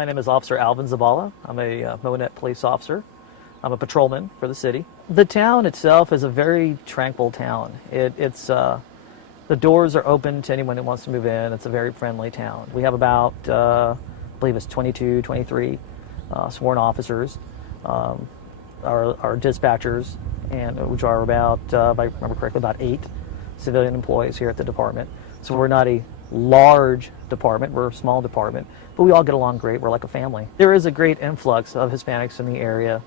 My name is Officer Alvin Zabala. I'm a Monett police officer. I'm a patrolman for the city. The town itself is a very tranquil town. The doors are open to anyone who wants to move in. It's a very friendly town. We have about, I believe it's 22, 23 sworn officers, our dispatchers, and which are about, if I remember correctly, about 8 civilian employees here at the department. So we're not a large department, we're a small department, but we all get along great. We're like a family. There is a great influx of Hispanics in the area.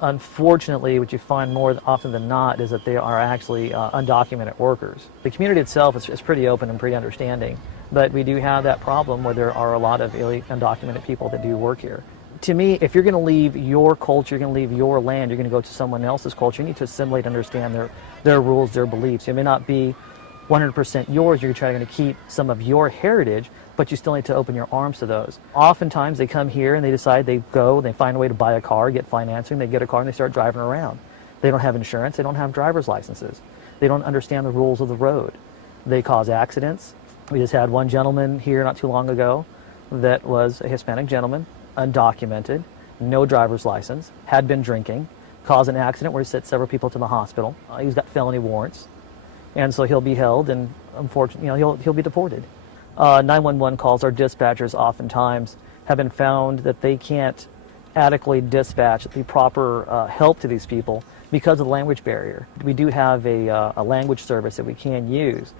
Unfortunately, what you find more often than not is that they are actually undocumented workers. The community itself is pretty open and pretty understanding, but we do have that problem where there are a lot of undocumented people that do work here. To me, if you're going to leave your culture, you're going to leave your land, you're going to go to someone else's culture, you need to assimilate and understand their rules, their beliefs. It may not be 100% yours, you're trying to keep some of your heritage, but you still need to open your arms to those. Oftentimes they come here and they decide they find a way to buy a car, get financing, they get a car and they start driving around. They don't have insurance, they don't have driver's licenses. They don't understand the rules of the road. They cause accidents. We just had one gentleman here not too long ago that was a Hispanic gentleman, undocumented, no driver's license, had been drinking, caused an accident where he sent several people to the hospital. He's got felony warrants. And so he'll be held, and unfortunately, he'll be deported. 911 calls, our dispatchers oftentimes have been found that they can't adequately dispatch the proper help to these people because of the language barrier. We do have a language service that we can use,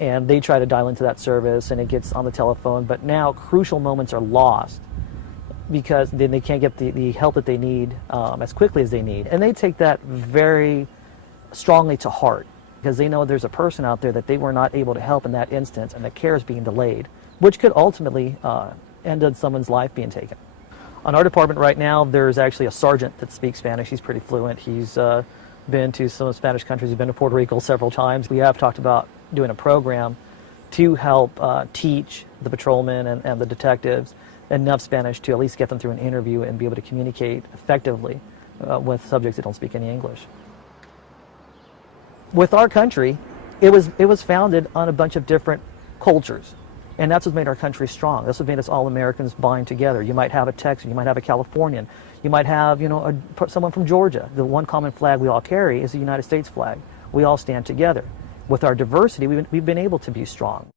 and they try to dial into that service, and it gets on the telephone, but now crucial moments are lost because then they can't get the help that they need as quickly as they need. And they take that very strongly to heart, because they know there's a person out there that they were not able to help in that instance, and the care is being delayed, which could ultimately end in someone's life being taken. On our department right now, there's actually a sergeant that speaks Spanish. He's pretty fluent. He's been to some Spanish countries. He's been to Puerto Rico several times. We have talked about doing a program to help teach the patrolmen and the detectives enough Spanish to at least get them through an interview and be able to communicate effectively with subjects that don't speak any English. With our country, it was founded on a bunch of different cultures, and that's what made our country strong. That's what made us all Americans bind together. You might have a Texan, you might have a Californian, you might have someone from Georgia. The one common flag we all carry is the United States flag. We all stand together. With our diversity, we've been able to be strong.